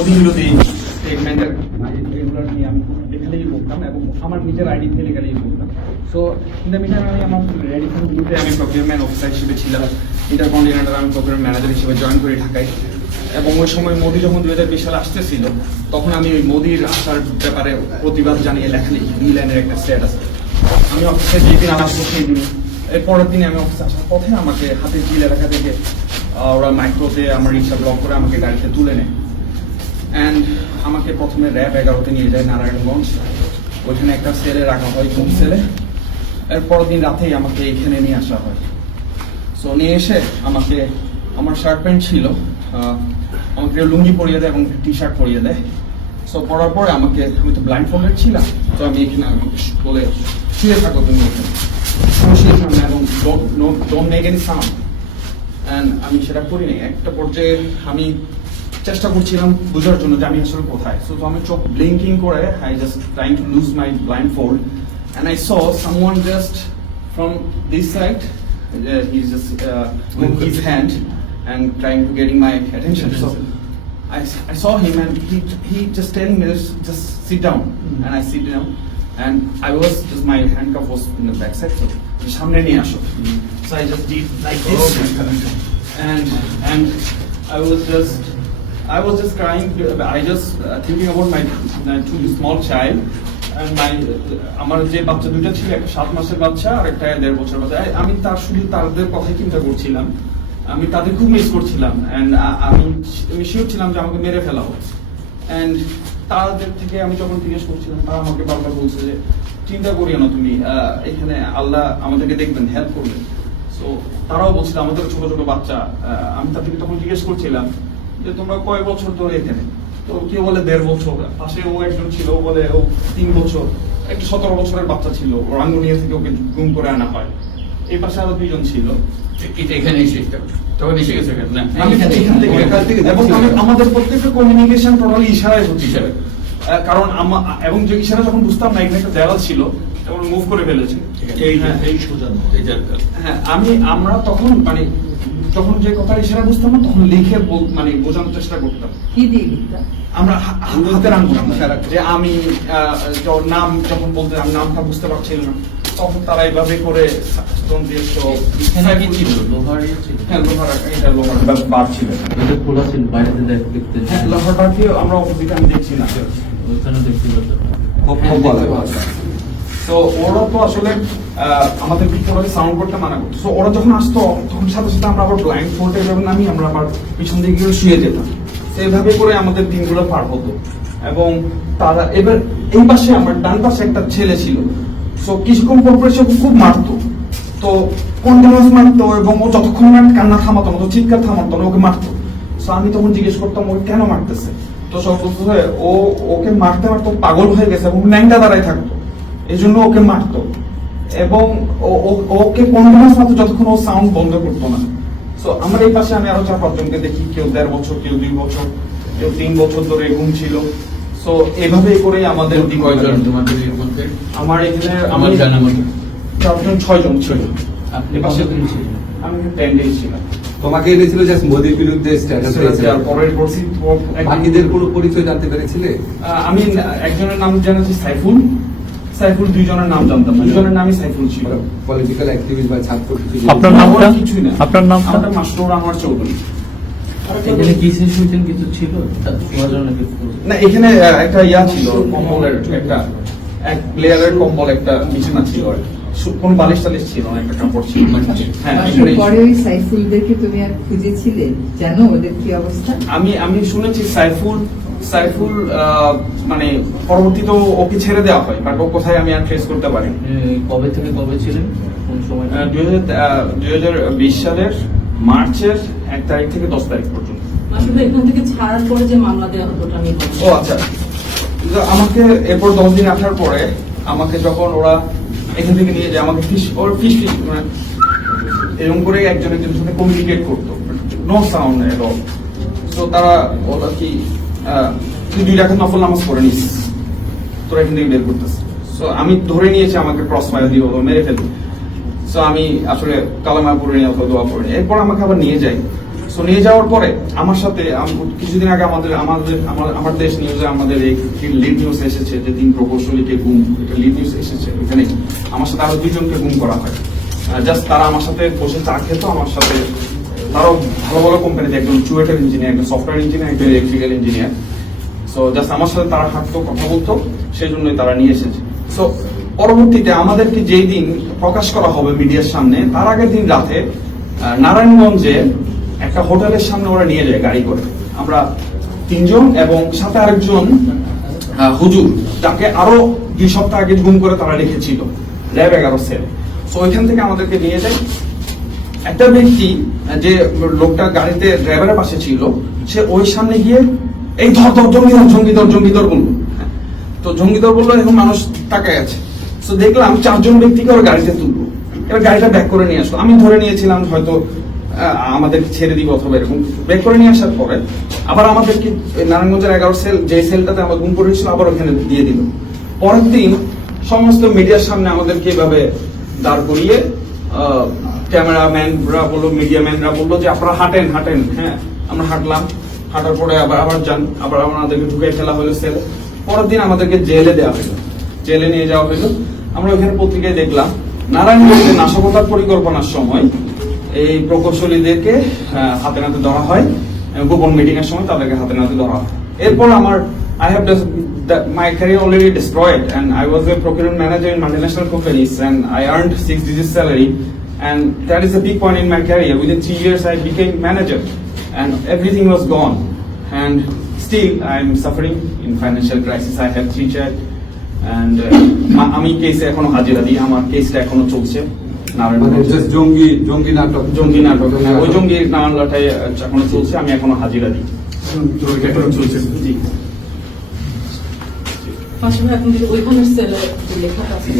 মোদি বিরোধী স্টেটমেন্টের এগুলো নিয়ে আমি লেখালেখি করতাম এবং আমার নিজের আইডি থেকে লেখালেখি করতাম। সো ইন দ্য মিটার আমি আমার রেডিফোন গ্রুপে আমি প্রকিউরমেন্ট অফিসার হিসেবে ছিলাম, ইন্টারকন্টিনেন্টাল আমি প্রকিউরমেন্ট ম্যানেজার হিসেবে জয়েন করি ঢাকায়। এবং ওই সময় মোদি যখন 2020 সালে আসতেছিল তখন আমি ওই মোদির আসার ব্যাপারে প্রতিবাদ জানিয়ে লেখালেখি 2 লাইনের একটা স্ট্যাটাস আমি অফিসে যেদিন আসবো সেই দিন, এর পরের দিনে আমি অফিসে আসার পথে আমাকে হাতে জিল এলাকা থেকে ওরা মাইক্রোতে আমার রিক্সা ব্লক করে আমাকে গাড়িতে তুলে নেয়। অ্যান্ড আমাকে প্রথমে র্যাব 11-তে নিয়ে যায় নারায়ণগঞ্জ, ওইখানে একটা সেলে রাখা হয়, ঘুম সেলে। এর পরের দিন রাতেই আমাকে এখানে নিয়ে আসা হয়। সো নিয়ে এসে আমাকে আমার শার্ট প্যান্ট ছিল, আমাকে লুঙ্গি পরিয়ে দেয় এবং টি শার্ট পরিয়ে দেয়। সো পরার পরে আমাকে, আমি তো ব্লাইন্ড ফোল্ডেড ছিলাম, তো আমি এখানে বলে শুয়ে থাকো তুমি এখানে, এবং don't make any sound. And আমি সেটা করি নাই। একটা পর্যায়ে আমি চেষ্টা করছিলাম বোঝার জন্য যে আমি আসলে কোথায়। সো আমি চোখ ব্লিঙ্কিং করে I just trying to lose my blind fold and I saw someone just from this side, he's just with his hand and trying to getting my attention. So I saw him and he just telling me just sit down, and I sit down and I was just, my handcuff was in the back side, so samne niye asho. So I just did like this, and I was just crying. I just thinking about my two small child. আমার যে বাচ্চা দুইটা ছিল, একটা 7 মাসের বাচ্চা আর একটা 1.5 বছরের বাচ্চা। আমি শুধু তাদের কথাই চিন্তা করছিলাম, আমি তাদের খুব মিস করছিলাম। অ্যান্ড আমি শিওর ছিলাম যে আমাকে মেরে ফেলা হবে। অ্যান্ড তাদের থেকে আমি যখন জিজ্ঞেস করছিলাম, তারা আমাকে বারবার বলছে যে চিন্তা করিও না তুমি, এখানে আল্লাহ আমাদেরকে দেখবেন, হেল্প করবেন। সো তারাও বলছিল আমাদের ছোট ছোট বাচ্চা। আমি তাদেরকে তখন জিজ্ঞেস করছিলাম যে তোমরা কয় বছর ধরে এখানে? তো কেউ বলে 1.5 বছর, পাশে ও একজন ছিল, ও বলে ও 3 বছর, একটা 17 বছরের বাচ্চা ছিল, ও রাঙ্গুনিয়া থেকে ওকে গুম করে আনা হয়। এই পাশে আরো 2 জন ছিল। এখানে এসে তখন এসে গেছে না, এবং আমাদের প্রত্যেকটা কমিউনিকেশন টোটালি ইশারায় হচ্ছে, কারণ এবং যে ইশারা যখন বুঝতাম না এখানে একটা দেওয়াল ছিল তখন মুভ করে ফেলেছে। হ্যাঁ, আমরা তখন মানে যখন যে কথা ইশারা বুঝতাম না তখন লিখে মানে বোঝানোর চেষ্টা করতাম। কি দিয়ে লিখতাম? আমরা হাতের আঙ্গুল যে আমি নাম যখন বলতে আমি নামটা বুঝতে পারছিলাম না, তখন তারা এইভাবে করে বার ছিল, খোলা ছিল, বাইরে দেখতে লোহার বার দিয়ে আমরা অপোজিটে আমি দেখছি না, ওখানে দেখতে পারতাম। তো ওরা তো আসলে আমাদের ভিতরে সাউন্ড করতে মানা করতো। তো ওরা যখন আসতো তখন সাথে সাথে আমরা আবার ব্লাইন্ড ফোল্ডে নামি, আমরা আবার পিছন দিকে গিয়ে শুয়ে যেতাম। সেইভাবে করে আমাদের দিনগুলো পার হতো। এবং তারা এবার এই পাশে আমার ডান পাশে একটা ছেলে ছিল, সো কিছুক্ষণ পর পরে সে খুব মারতো, তো কন্টিনিউয়াস মারতো এবং ও যতক্ষণ না কান্না থামাতো না, চিৎকার থামাতো না, ওকে মারতো। সো আমি তখন জিজ্ঞেস করতাম ওকে কেন মারতেছে, তো সব বলতো ও ওকে মারতে মারতো পাগল হয়ে গেছে এবং ন্যাংটা দাঁড়ায় থাকতো, এই জন্য ওকে মারতো। এবং ওকে কন্টিনিউয়াস মারতো যতক্ষণ ও সাউন্ড বন্ধ করতো না। সো আমার এই পাশে আমি আরো 4-5 জনকে দেখি, কেউ 1.5 বছর, কেউ 2 বছর, কেউ 3 বছর ধরে ঘুম ছিল। সো এভাবেই করে আমাদের আমার এখানে আমার জানা মতো 4-6 জন ছিল। আপনি পাশে ছিলেন? আমি 10 ডেজ ছিলাম। তোমাকে এনেছিল জাস্ট মোদির বিরুদ্ধে স্ট্যাটাস দিয়েছে, আর পরের পরছি বাকিদের কোনো পরিচয় জানতে পেরেছিলে? আমি একজনের নাম জানাচ্ছি সাইফুল, 2 জনের নাম জানতাম না, 2 জনের নামই সাইফুল ছিল। পলিটিক্যাল অ্যাক্টিভিস্ট বা ছাত্র কিছু? আপনার নামটা? কিছুই না। আপনার নাম? আমাদের মাসরুর আনোয়ার চৌধুরী। এখানে কি সিচুয়েশন কিছু ছিল না, এখানে একটা ছিল, কম্বলের একটা এক প্লেয়ারের কম্বল, একটা বিছানা ছিল, কোন বালিশ টালিশ ছিল না, একটা কাপড় ছিল। হ্যাঁ, পরে ওই সাইফুলদেরকে তুমি আর খুঁজেছিলে, জানো ওদের কি অবস্থা? আমি শুনেছি সাইফুল মানে পরবর্তীতে ওকে ছেড়ে দেওয়া হয়, বাট ও কোথায় আমি আর ট্রেস করতে পারি। কবে থেকে কবে ছিলেন, কোন সময়? 2020 সালের মার্চের 1 তারিখ থেকে 10 তারিখ পর্যন্ত। আসলে এখান থেকে ছাড়ার পরে যে মামলা দেওয়া হতো আমি ও আচ্ছা, আমাকে এরপর 10 দিন আসার পরে আমাকে যখন ওরা এখান থেকে নিয়ে যায়, আমাকে ফিশ মানে এরকম করে একজনের সাথে কমিউনিকেট করতো, no sound at all. So তারা বলো কি তুই 2 রাকাত নফল নামাজ পড়ে নিস, তোরা এখান থেকে বের করতেছে। সো আমি ধরে নিয়েছি আমাকে ক্রস ফায়ার দিয়ে হলো মেরে ফেলবে। সো আমি আসলে কালামা পড়ে নিয়ে অথবা দোয়া পড়ে, এরপর আমাকে আবার নিয়ে যাই। সো নিয়ে যাওয়ার পরে আমার সাথে কিছুদিন আগে আমার দেশ নিউজে আমাদের এই লিড নিউজ এসেছে যে 3 প্রকৌশলীকে গুম, এটা লিড নিউজ এসেছে। এখানে আমার সাথে আরো 2 জনকে গুম করা হয়। জাস্ট তারা আমার সাথে বসে চা খেত, আমার সাথে তারাও ভালো ভালো কোম্পানিতে, একজন চুয়েটের ইঞ্জিনিয়ার, একজন সফটওয়্যার ইঞ্জিনিয়ার, একজন ইলেকট্রিক্যাল ইঞ্জিনিয়ার। সো জাস্ট আমার সাথে তারা হাঁটতো, কথা বলতো, সেই জন্যই তারা নিয়ে এসেছে। সো পরবর্তীতে আমাদেরকে যেই দিন প্রকাশ করা হবে মিডিয়ার সামনে, তার আগের দিন রাতে নারায়ণগঞ্জে একটা হোটেলের সামনে ওরা নিয়ে যায় গাড়ি করে। আমরা 3 জন এবং সাথে আরেকজন হুজুর, যাকে আরো 2 সপ্তাহ আগে গুম করে তারা রেখেছিল ল্যাব 11 সেল। সো ওইখান থেকে আমাদেরকে নিয়ে যায়। একটা ব্যক্তি, যে লোকটা গাড়িতে ড্রাইভারের পাশে ছিল, সে ওই সামনে গিয়ে এই ধর ধর জঙ্গিদর বললো। তো জঙ্গিদর বললো, এখন মানুষ তাকায় আছে। তো দেখলাম 4 জন ব্যক্তিকে ওর গাড়িতে তুললো, এবার গাড়িটা ব্যাক করে নিয়ে আসলো। আমি ধরে নিয়েছিলাম হয়তো আমাদের ছেড়ে দিব অথবা এরকম। ব্যাক করে নিয়ে আসার পরে আবার আমাদেরকে নারায়ণগঞ্জের 11 সেল, যে সেলটাতে আমার গুম করেছিল, আবার ওখানে দিয়ে দিল। পরের দিন সমস্ত মিডিয়ার সামনে আমাদেরকে এভাবে দাঁড় করিয়ে ক্যামেরাম্যানরা বললো, মিডিয়া ম্যানরা বললো যে আপনারা হাঁটেন। হ্যাঁ, আমরা হাঁটলাম। হাঁটার পরে আবার যান, আবার আমাদেরকে ঢুকে ফেলা হলো সেলে। পরের দিন আমাদেরকে জেলে দেওয়া হলো, জেলে নিয়ে যাওয়া হলো। আমরা ওখানে পত্রিকায় দেখলাম নারায়ণগঞ্জে নাশকতার পরিকল্পনার সময় এই প্রকৌশলীদেরকে হাতে নাতে ধরা হয়, গোপন মিটিং এর সময় তাদেরকে হাতে নাতে ধরা হয়। এরপর আমার my career already destroyed, and I was a procurement manager in multinational companies, and I earned 6-digit salary, and that is a big point in my career. Within 3 years I became manager, and everything was gone, and still I'm suffering in financial crisis. I have 3 children, and আমি কেসে এখনো হাজিরা দিই, আমার কেসটা এখনো চলছে। মানে just জঙ্গি নাটক। হ্যাঁ, ওই জঙ্গি মামলাটাই এখনো চলছে, আমি এখনো হাজিরা দিই। চলছে জি। পাশাপাশি এখন ওইখানের সেলে লেখাটা আছে।